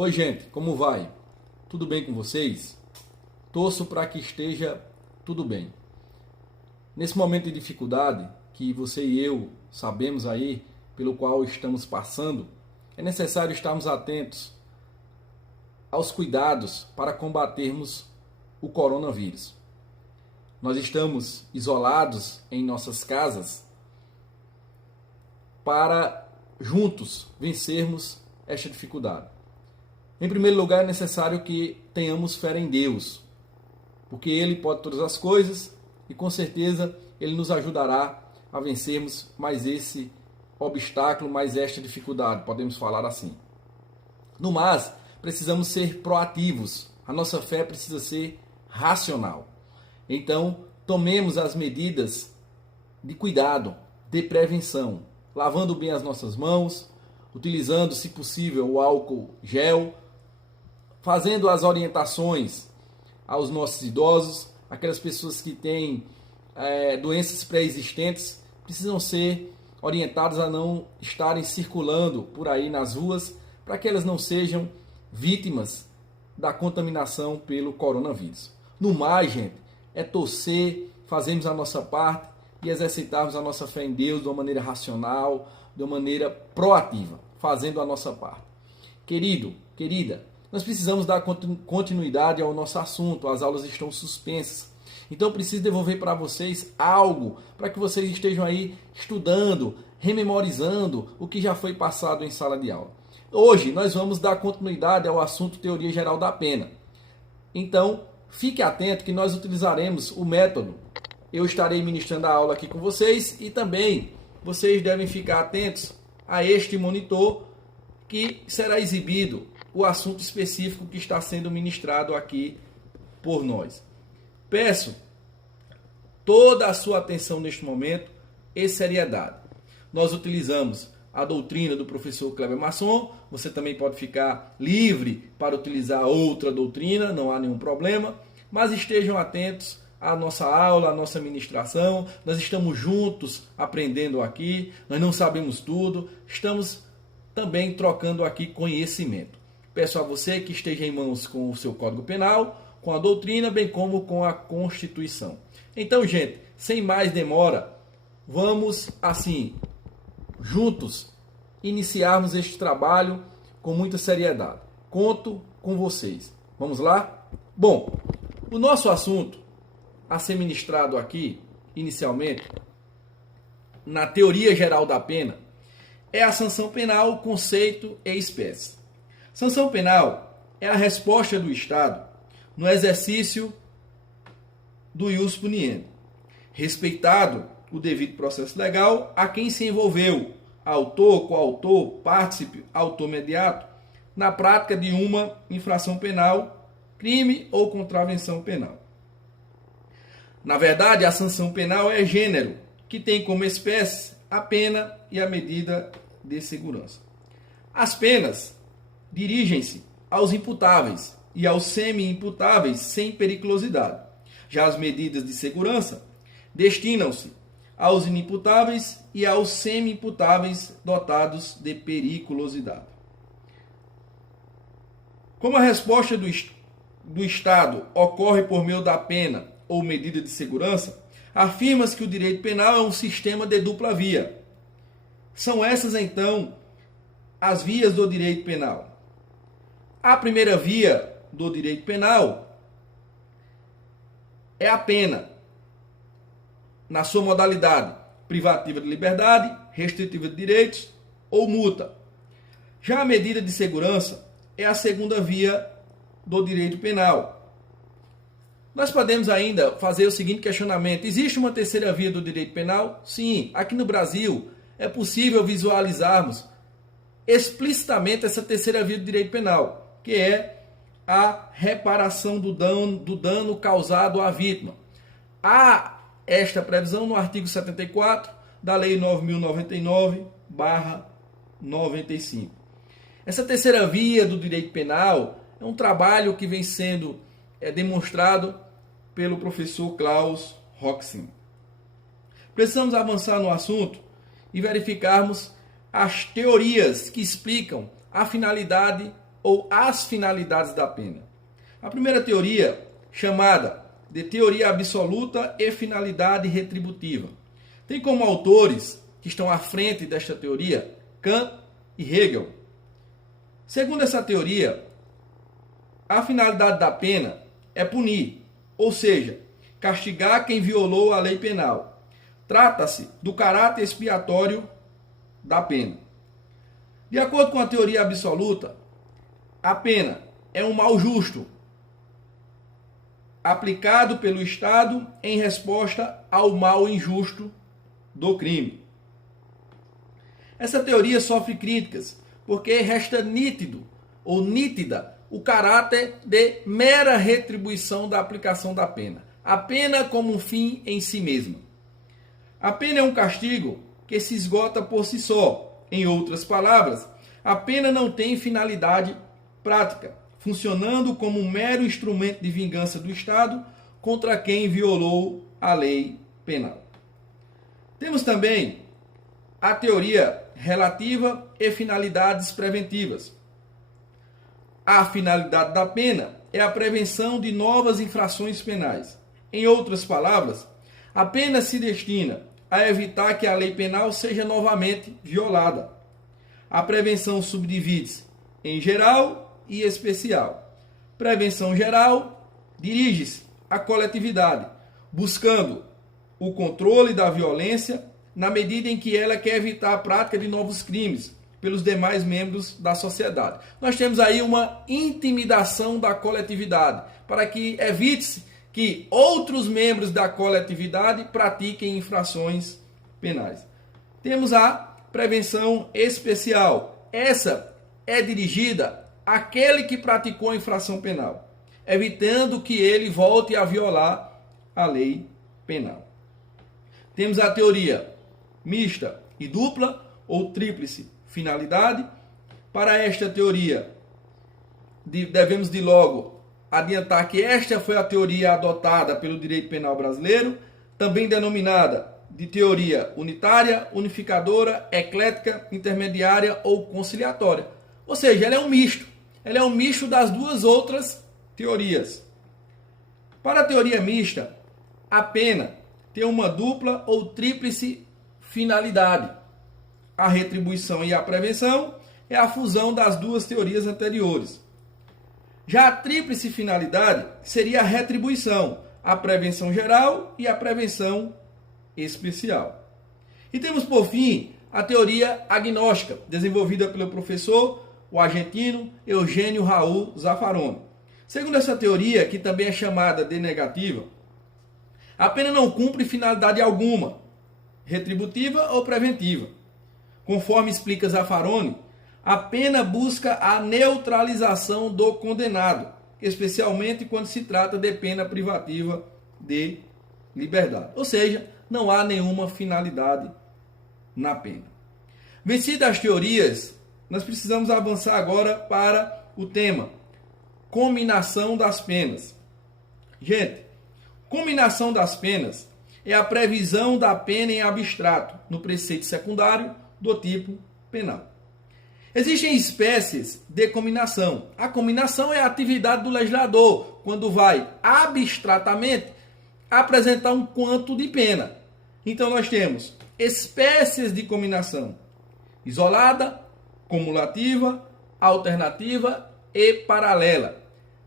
Oi, gente, como vai? Tudo bem com vocês? Torço para que esteja tudo bem. Nesse momento de dificuldade que você e eu sabemos aí, pelo qual estamos passando, é necessário estarmos atentos aos cuidados para combatermos o coronavírus. Nós estamos isolados em nossas casas para juntos vencermos esta dificuldade. Em primeiro lugar, é necessário que tenhamos fé em Deus, porque Ele pode todas as coisas e com certeza Ele nos ajudará a vencermos mais esse obstáculo, mais esta dificuldade, podemos falar assim. No mais, precisamos ser proativos, a nossa fé precisa ser racional. Então, tomemos as medidas de cuidado, de prevenção, lavando bem as nossas mãos, utilizando, se possível, o álcool gel, fazendo as orientações aos nossos idosos, aquelas pessoas que têm doenças pré-existentes, precisam ser orientadas a não estarem circulando por aí nas ruas, para que elas não sejam vítimas da contaminação pelo coronavírus. No mais, gente, é torcer, fazermos a nossa parte e exercitarmos a nossa fé em Deus de uma maneira racional, de uma maneira proativa, fazendo a nossa parte. Querido, querida, nós precisamos dar continuidade ao nosso assunto, as aulas estão suspensas. Então eu preciso devolver para vocês algo, para que vocês estejam aí estudando, rememorizando o que já foi passado em sala de aula. Hoje nós vamos dar continuidade ao assunto Teoria Geral da Pena. Então, fique atento que nós utilizaremos o método. Eu estarei ministrando a aula aqui com vocês e também vocês devem ficar atentos a este monitor que será exibido o assunto específico que está sendo ministrado aqui por nós. Peço toda a sua atenção neste momento e seriedade. Nós utilizamos a doutrina do professor Kleber Masson, você também pode ficar livre para utilizar outra doutrina, não há nenhum problema, mas estejam atentos à nossa aula, à nossa ministração, nós estamos juntos aprendendo aqui, nós não sabemos tudo, estamos também trocando aqui conhecimento. Peço a você que esteja em mãos com o seu Código Penal, com a doutrina, bem como com a Constituição. Então, gente, sem mais demora, vamos, assim, juntos, iniciarmos este trabalho com muita seriedade. Conto com vocês. Vamos lá? Bom, o nosso assunto a ser ministrado aqui, inicialmente, na Teoria Geral da Pena, é a sanção penal, conceito e espécie. Sanção penal é a resposta do Estado no exercício do ius puniendi, respeitado o devido processo legal a quem se envolveu, autor, coautor, partícipe, autor imediato, na prática de uma infração penal, crime ou contravenção penal. Na verdade, a sanção penal é gênero, que tem como espécie a pena e a medida de segurança. As penas dirigem-se aos imputáveis e aos semi-imputáveis sem periculosidade. Já as medidas de segurança destinam-se aos inimputáveis e aos semi-imputáveis dotados de periculosidade. Como a resposta do Estado ocorre por meio da pena ou medida de segurança, afirma-se que o direito penal é um sistema de dupla via. São essas, então, as vias do direito penal. A primeira via do direito penal é a pena, na sua modalidade privativa de liberdade, restritiva de direitos ou multa. Já a medida de segurança é a segunda via do direito penal. Nós podemos ainda fazer o seguinte questionamento: existe uma terceira via do direito penal? Sim, aqui no Brasil é possível visualizarmos explicitamente essa terceira via do direito penal, que é a reparação do dano causado à vítima. Há esta previsão no artigo 74 da Lei 9.099/95. Essa terceira via do direito penal é um trabalho que vem sendo demonstrado pelo professor Klaus Roxin. Precisamos avançar no assunto e verificarmos as teorias que explicam a finalidade ou as finalidades da pena. A primeira teoria, chamada de teoria absoluta e finalidade retributiva, tem como autores que estão à frente desta teoria Kant e Hegel. Segundo essa teoria, a finalidade da pena é punir, ou seja, castigar quem violou a lei penal. Trata-se do caráter expiatório da pena. De acordo com a teoria absoluta, a pena é um mal justo aplicado pelo Estado em resposta ao mal injusto do crime. Essa teoria sofre críticas porque resta nítido ou nítida o caráter de mera retribuição da aplicação da pena. A pena como um fim em si mesma. A pena é um castigo que se esgota por si só. Em outras palavras, a pena não tem finalidade prática, funcionando como um mero instrumento de vingança do Estado contra quem violou a lei penal. Temos também a teoria relativa e finalidades preventivas. A finalidade da pena é a prevenção de novas infrações penais. Em outras palavras, a pena se destina a evitar que a lei penal seja novamente violada. A prevenção subdivide-se em geral e especial. Prevenção geral dirige-se à coletividade, buscando o controle da violência na medida em que ela quer evitar a prática de novos crimes pelos demais membros da sociedade. Nós temos aí uma intimidação da coletividade, para que evite-se que outros membros da coletividade pratiquem infrações penais. Temos a prevenção especial. Essa é dirigida àquele que praticou a infração penal, evitando que ele volte a violar a lei penal. Temos a teoria mista e dupla ou tríplice finalidade. Para esta teoria, devemos de logo adiantar que esta foi a teoria adotada pelo direito penal brasileiro, também denominada de teoria unitária, unificadora, eclética, intermediária ou conciliatória. Ou seja, ela é um misto. Ela é um misto das duas outras teorias. Para a teoria mista, a pena tem uma dupla ou tríplice finalidade. A retribuição e a prevenção é a fusão das duas teorias anteriores. Já a tríplice finalidade seria a retribuição, a prevenção geral e a prevenção especial. E temos, por fim, a teoria agnóstica, desenvolvida pelo professor, o argentino Eugênio Raul Zaffaroni. Segundo essa teoria, que também é chamada de negativa, a pena não cumpre finalidade alguma, retributiva ou preventiva. Conforme explica Zaffaroni, a pena busca a neutralização do condenado, especialmente quando se trata de pena privativa de liberdade. Ou seja, não há nenhuma finalidade na pena. Vencidas as teorias, nós precisamos avançar agora para o tema cominação das penas. Gente, cominação das penas é a previsão da pena em abstrato, no preceito secundário do tipo penal. Existem espécies de cominação. A cominação é a atividade do legislador, quando vai abstratamente apresentar um quanto de pena. Então nós temos espécies de cominação: isolada, cumulativa, alternativa e paralela.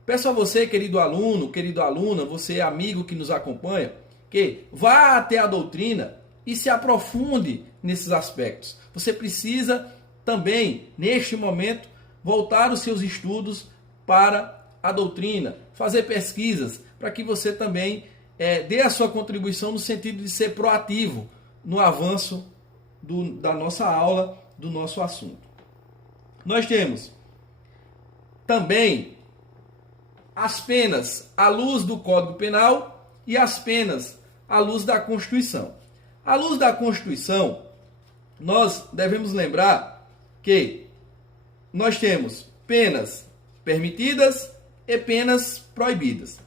Peço a você, querido aluno, querida aluna, você amigo que nos acompanha, que vá até a doutrina e se aprofunde nesses aspectos. Você precisa também, neste momento, voltar os seus estudos para a doutrina, fazer pesquisas, para que você também dê a sua contribuição no sentido de ser proativo no avanço da nossa aula, do nosso assunto. Nós temos também as penas à luz do Código Penal e as penas à luz da Constituição. À luz da Constituição, nós devemos lembrar que nós temos penas permitidas e penas proibidas.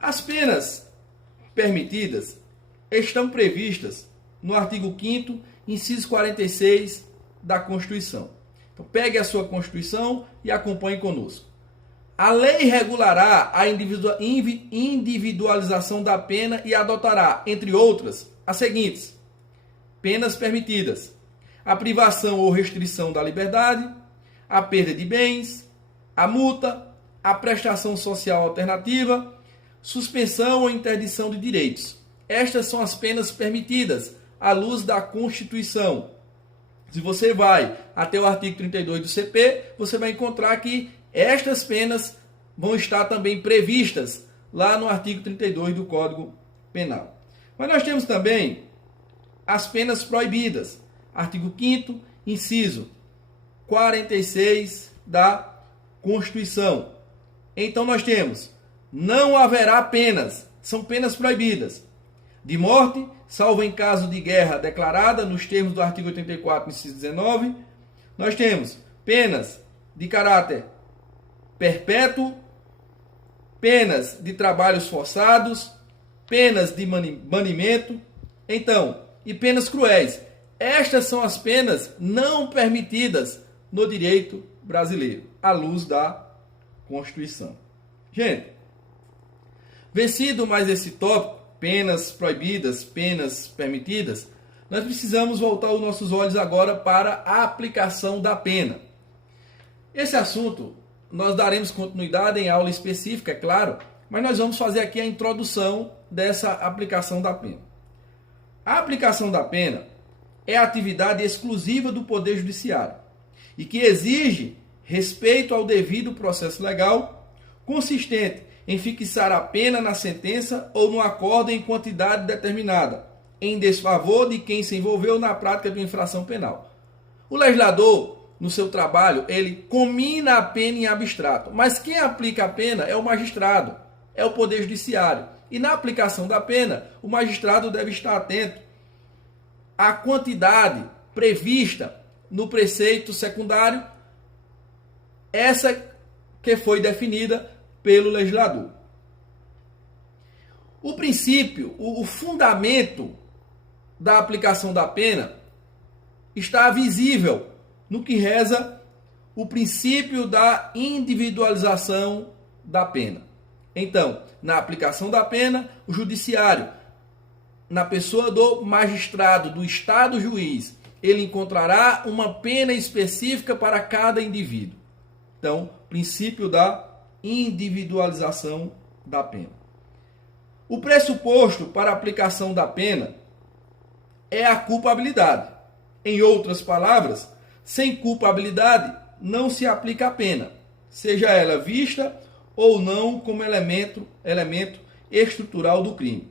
As penas permitidas estão previstas no artigo 5º, inciso 46 da Constituição, Então pegue a sua Constituição e acompanhe conosco. A lei regulará a individualização da pena e adotará, entre outras, as seguintes: penas permitidas, a privação ou restrição da liberdade, a perda de bens, a multa, a prestação social alternativa, suspensão ou interdição de direitos. Estas são as penas permitidas à luz da Constituição. Se você vai até o artigo 32 do CP, você vai encontrar que estas penas vão estar também previstas lá no artigo 32 do Código Penal. Mas nós temos também as penas proibidas. Artigo 5º, inciso 46 da Constituição. Então nós temos: não haverá penas, são penas proibidas, de morte, salvo em caso de guerra declarada nos termos do artigo 84, inciso 19. Nós temos penas de caráter perpétuo, penas de trabalhos forçados, penas de banimento, então, e penas cruéis. Estas são as penas não permitidas no direito brasileiro, à luz da Constituição. Gente, vencido mais esse tópico, penas proibidas, penas permitidas, nós precisamos voltar os nossos olhos agora para a aplicação da pena. Esse assunto nós daremos continuidade em aula específica, é claro, mas nós vamos fazer aqui a introdução dessa aplicação da pena. A aplicação da pena é a atividade exclusiva do Poder Judiciário e que exige respeito ao devido processo legal, consistente em fixar a pena na sentença ou no acórdão em quantidade determinada, em desfavor de quem se envolveu na prática de uma infração penal. O legislador, no seu trabalho, ele comina a pena em abstrato, mas quem aplica a pena é o magistrado, é o Poder Judiciário. E na aplicação da pena, o magistrado deve estar atento à quantidade prevista no preceito secundário, essa que foi definida pelo legislador. O princípio, o fundamento da aplicação da pena está visível no que reza o princípio da individualização da pena. Então, na aplicação da pena, o judiciário, na pessoa do magistrado, do Estado juiz, ele encontrará uma pena específica para cada indivíduo. Então, princípio da individualização da pena. O pressuposto para a aplicação da pena é a culpabilidade. Em outras palavras, sem culpabilidade não se aplica a pena, seja ela vista ou não como elemento estrutural do crime.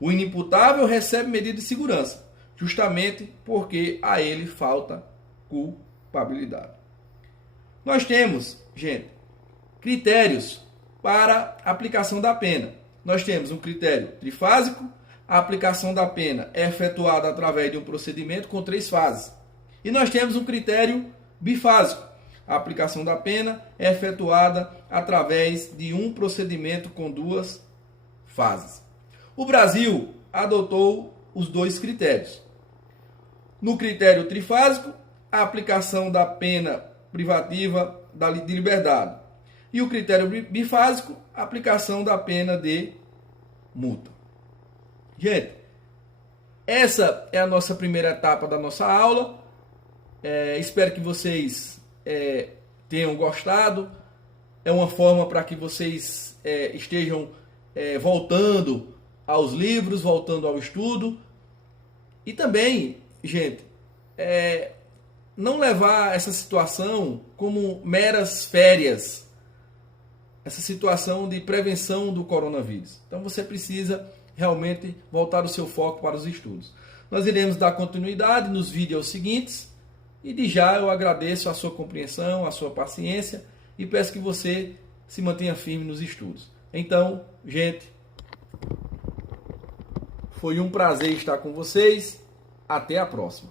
O inimputável recebe medida de segurança, justamente porque a ele falta culpabilidade. Nós temos, gente, critérios para a aplicação da pena. Nós temos um critério trifásico. A aplicação da pena é efetuada através de um procedimento com 3 fases. E nós temos um critério bifásico. A aplicação da pena é efetuada através de um procedimento com 2 fases. O Brasil adotou os 2 critérios. No critério trifásico, a aplicação da pena privativa de liberdade. E o critério bifásico, a aplicação da pena de multa. Gente, essa é a nossa primeira etapa da nossa aula. Espero que vocês tenham gostado. É uma forma para que vocês estejam voltando aos livros, voltando ao estudo. E também, gente, não levar essa situação como meras férias, essa situação de prevenção do coronavírus. Então você precisa realmente voltar o seu foco para os estudos. Nós iremos dar continuidade nos vídeos seguintes e de já eu agradeço a sua compreensão, a sua paciência e peço que você se mantenha firme nos estudos. Então, gente, foi um prazer estar com vocês. Até a próxima.